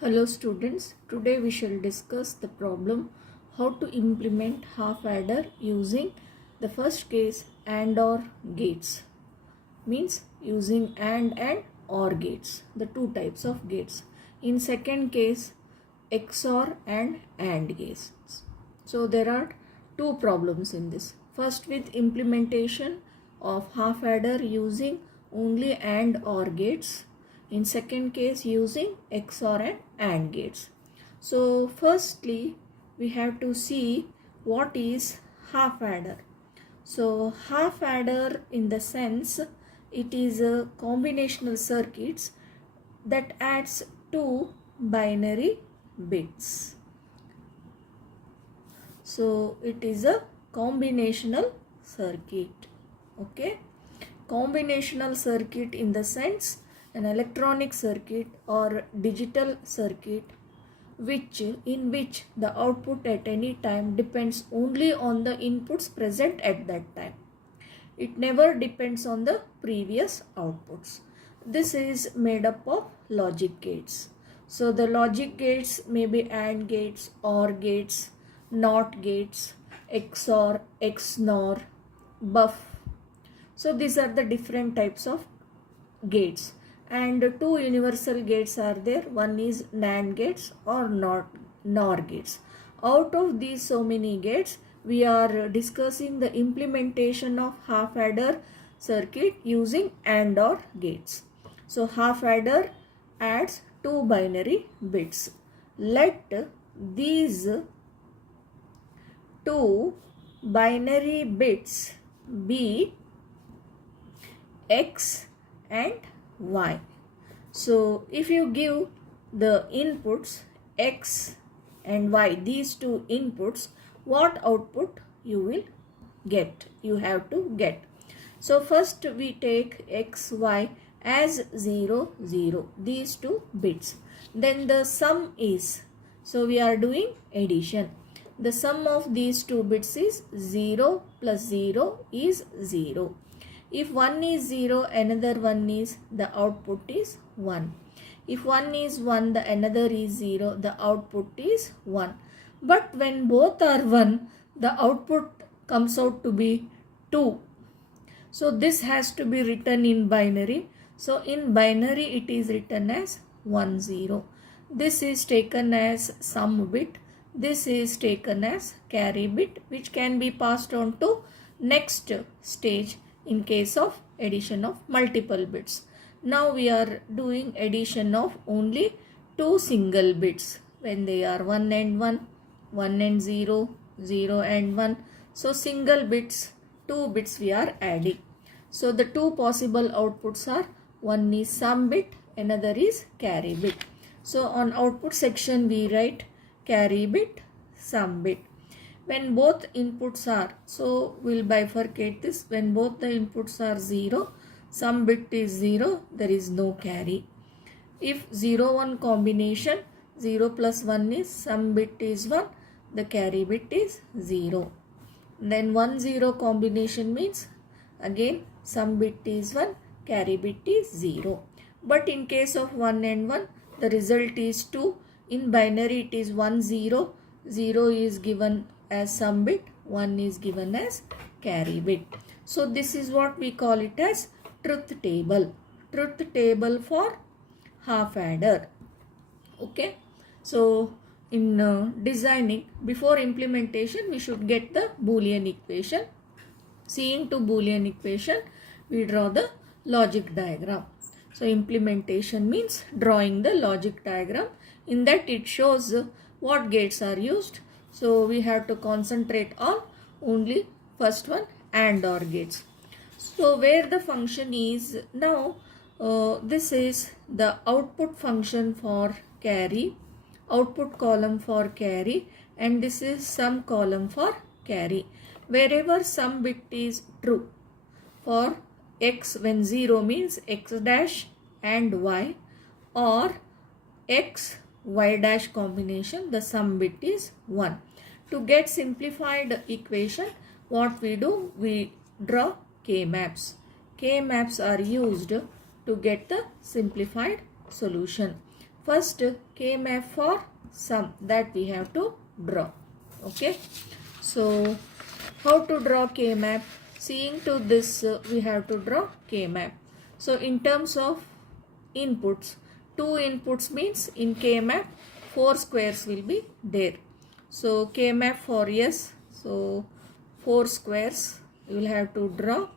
Hello students, today we shall discuss the problem how to implement half adder using the first case AND OR gates, means using and OR gates, the two types of gates. In second case XOR and AND gates. So there are two problems in this. First, with implementation of half adder using only AND OR gates. In second case using XOR and AND gates. So firstly we have to see what is half adder. So half adder, in the sense it is a combinational circuits that adds two binary bits. So it is a combinational circuit. Okay, combinational circuit in the sense an electronic circuit or digital circuit in which the output at any time depends only on the inputs present at that time. It never depends on the previous outputs. This is made up of logic gates. So the logic gates may be AND gates, OR gates, NOT gates, XOR, XNOR, buff. So these are the different types of gates, and two universal gates are there. One is NAND gates or NOR gates. Out of these so many gates, we are discussing the implementation of half adder circuit using AND OR gates. So half adder adds two binary bits. Let these two binary bits be X and Y. So if you give the inputs X and Y, these two inputs, what output you will get? You have to get. So first we take X, Y as 0, 0, these two bits. Then the sum is, so we are doing addition. The sum of these two bits is 0 plus 0 is 0. If one is 0, another one is, the output is 1. If one is 1, the another is 0, the output is 1. But when both are 1, the output comes out to be 2. So this has to be written in binary. So in binary it is written as 1, 0. This is taken as sum bit. This is taken as carry bit, which can be passed on to next stage in case of addition of multiple bits. Now we are doing addition of only two single bits when they are 1 and 1, 1 and 0, 0 and 1. So single bits, two bits we are adding. So the two possible outputs are, one is sum bit, another is carry bit. So on output section we write carry bit, sum bit. When both inputs are, so we'll bifurcate this. When both the inputs are 0, sum bit is 0, there is no carry. If 0, 1 combination, 0 plus 1 is, sum bit is 1, the carry bit is 0. Then 1, 0 combination means, again sum bit is 1, carry bit is 0. But in case of 1 and 1, the result is 2. In binary it is 1, 0, 0 is given as sum bit, 1 is given as carry bit. So this is what we call it as truth table. Truth table for half adder. Okay. So in designing, before implementation, we should get the Boolean equation. Seeing to Boolean equation, we draw the logic diagram. So implementation means drawing the logic diagram. In that it shows what gates are used. So we have to concentrate on only first one, AND OR gates. So where the function is now, this is the output function for carry, output column for carry, and this is sum column for carry. Wherever sum bit is true, for X, when 0 means X dash and Y, or X Y dash combination, the sum bit is 1. To get simplified equation, what we do, we draw K-maps. K-maps are used to get the simplified solution. first K map for sum that we have to draw. Okay, so how to draw K map? Seeing to this, we have to draw K map. So in terms of inputs, 2 inputs means in K map 4 squares will be there. So K map for yes, so 4 squares you will have to draw,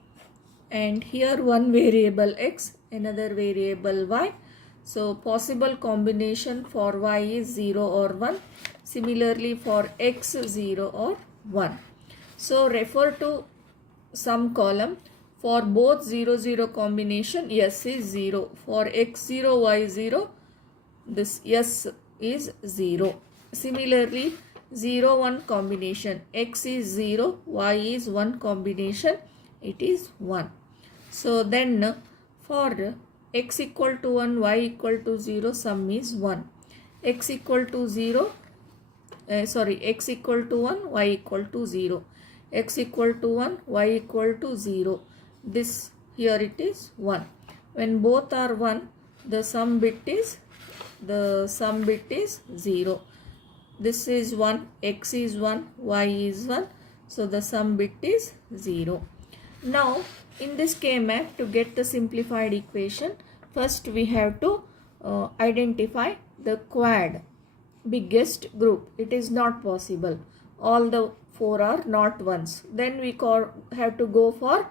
and here one variable x, another variable y. So possible combination for y is 0 or 1. Similarly for x 0 or 1. So refer to sum column. For both 0 0 combination, s is 0. For x 0 y 0, this s is 0. Similarly 0 1 combination, x is 0, y is 1 combination, it is 1. So then for x equal to 1, y equal to 0, sum is 1. X equal to 0, x equal to 1, y equal to 0. X equal to 1, y equal to 0. This here it is 1. When both are 1, the sum bit is 0. This is 1, x is 1, y is 1. So the sum bit is 0. Now in this K map, to get the simplified equation, first we have to identify the quad biggest group. It is not possible. All the 4 are not ones. Then we have to go for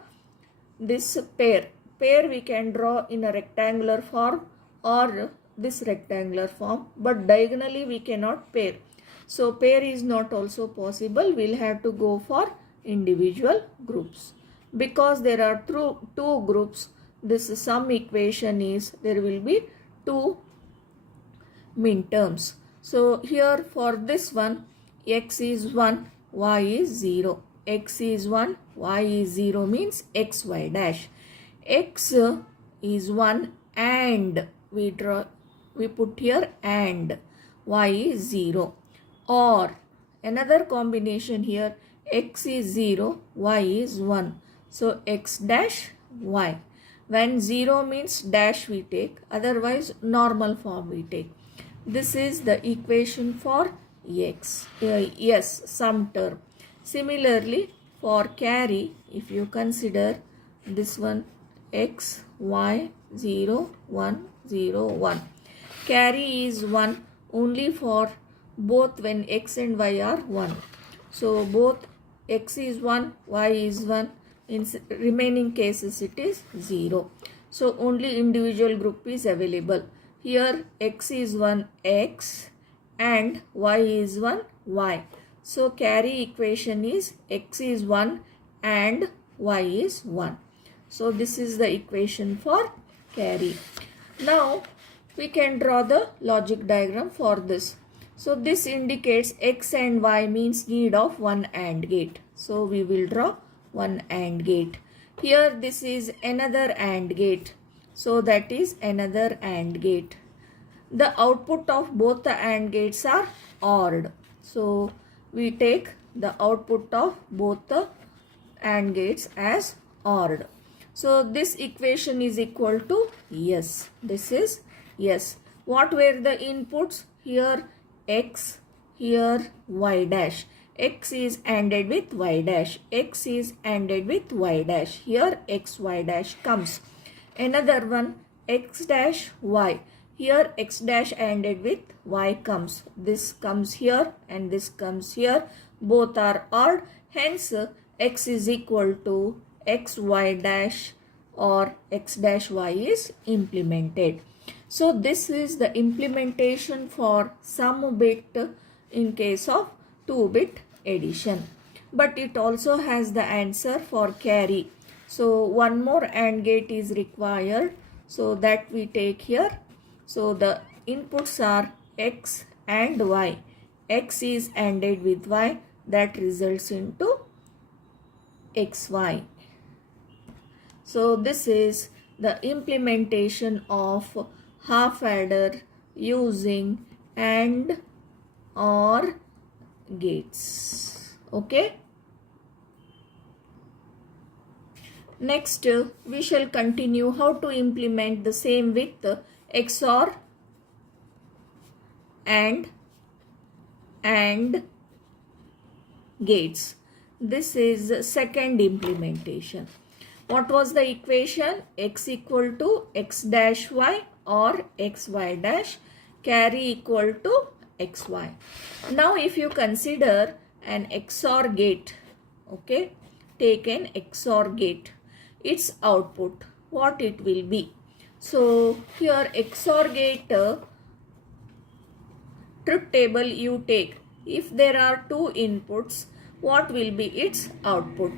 this pair. Pair we can draw in a rectangular form or this rectangular form, but diagonally we cannot pair. So pair is not also possible. We'll have to go for individual groups. Because there are two groups, this sum equation is there will be 2 minterms. So here for this one, x is 1, y is 0. X is 1, y is 0 means xy dash. X is 1 and we put here and y is 0. Or another combination here, x is 0, y is 1. So x dash y. When 0 means dash we take, otherwise normal form we take. This is the equation for x. Yes, sum term. Similarly for carry, if you consider this one x, y, 0, 1, 0, 1. Carry is 1 only for both when x and y are 1. So both x is 1, y is 1. In remaining cases it is 0. So only individual group is available. Here x is 1 x and y is 1 y. So carry equation is x is 1 and y is 1. So this is the equation for carry. Now we can draw the logic diagram for this. So this indicates x and y means need of one AND gate. So we will draw one AND gate. Here this is another AND gate. So that is another AND gate. The output of both the AND gates are ORed. So we take the output of both the AND gates as ORed. So this equation is equal to yes. This is yes. What were the inputs? Here x, here y dash. X is ANDed with y dash. X is ANDed with y dash. Here x y dash comes. Another one x dash y. Here x dash ANDed with y comes. This comes here and this comes here. Both are ORed. Hence x is equal to x y dash or x dash y is implemented. So this is the implementation for sum bit in case of 2-bit addition. But it also has the answer for carry. So one more AND gate is required. So that we take here. So the inputs are x and y. X is ANDed with y. That results into xy. So this is the implementation of half adder using AND OR gates. Okay. Next we shall continue how to implement the same with XOR and gates. This is the second implementation. What was the equation? X equal to x dash y or xy dash, carry equal to xy. Now if you consider an XOR gate, okay, take an XOR gate, its output, what it will be? So here XOR gate truth table you take. If there are two inputs, what will be its output?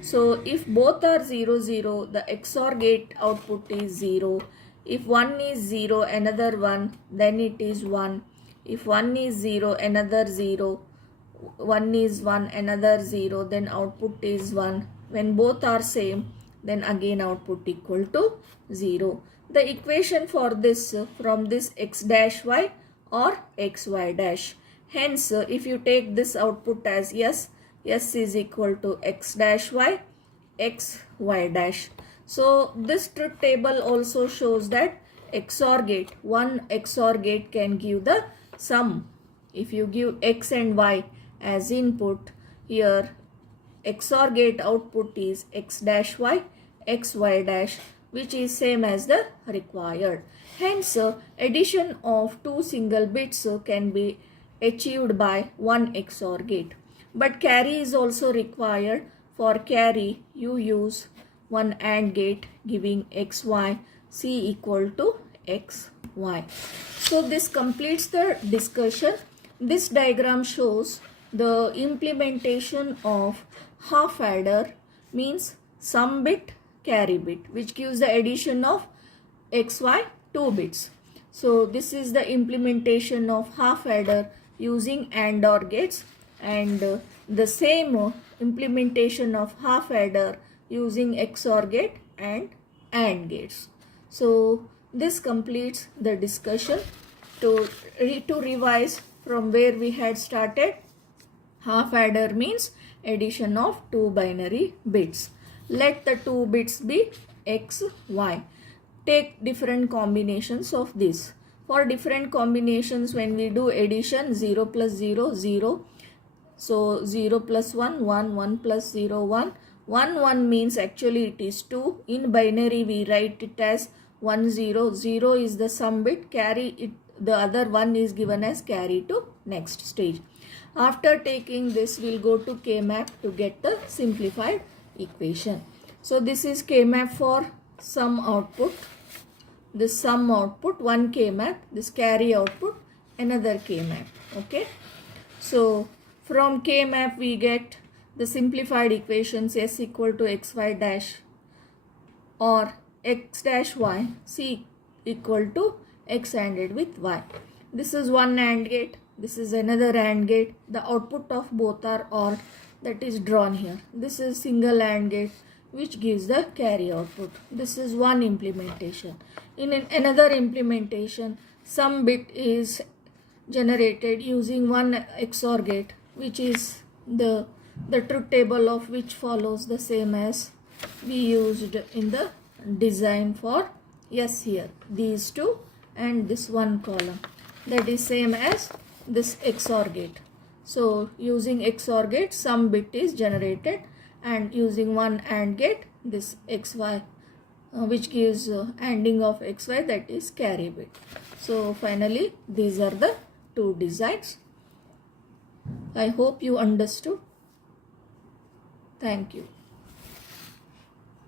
So if both are 0, 0, the XOR gate output is 0. If one is 0, another one, then it is 1. If one is 0, another 0, one is 1, another 0, then output is 1. When both are same, then again output equal to 0. The equation for this from this x dash y or xy dash. Hence, if you take this output as yes, s is equal to x dash y, x y dash. So this truth table also shows that XOR gate, one XOR gate can give the sum. If you give x and y as input, here XOR gate output is x dash y, x y dash, which is same as the required. Hence, addition of two single bits can be achieved by one XOR gate. But carry is also required. For carry, you use one AND gate giving xy, c equal to xy. So this completes the discussion. This diagram shows the implementation of half adder, means sum bit, carry bit, which gives the addition of xy 2 bits. So this is the implementation of half adder using AND OR gates, and the same implementation of half adder using XOR gate and AND gates. So this completes the discussion. To revise from where we had started, half adder means addition of two binary bits. Let the two bits be x, y. Take different combinations of this. For different combinations, when we do addition, 0 plus 0, 0. So 0 plus 1, 1, 1 plus 0, 1. 1, 1 means actually it is 2. In binary, we write it as 1, 0. 0 is the sum bit. Carry it, the other one is given as carry to next stage. After taking this, we'll go to K-map to get the simplified equation. So this is K-map for sum output. This sum output, one K-map. This carry output, another K-map. Okay. So from K-map we get the simplified equations s equal to xy dash or x dash y, c equal to x ANDed with y. This is one AND gate. This is another AND gate. The output of both are OR, that is drawn here. This is single AND gate which gives the carry output. This is one implementation. In another implementation, some bit is generated using one XOR gate, which is the truth table of which follows the same as we used in the design for yes here. These two and this one column, that is same as this XOR gate. So using XOR gate, some bit is generated, and using one AND gate, this XY which gives ANDing of XY, that is carry bit. So finally these are the two designs. I hope you understood. Thank you.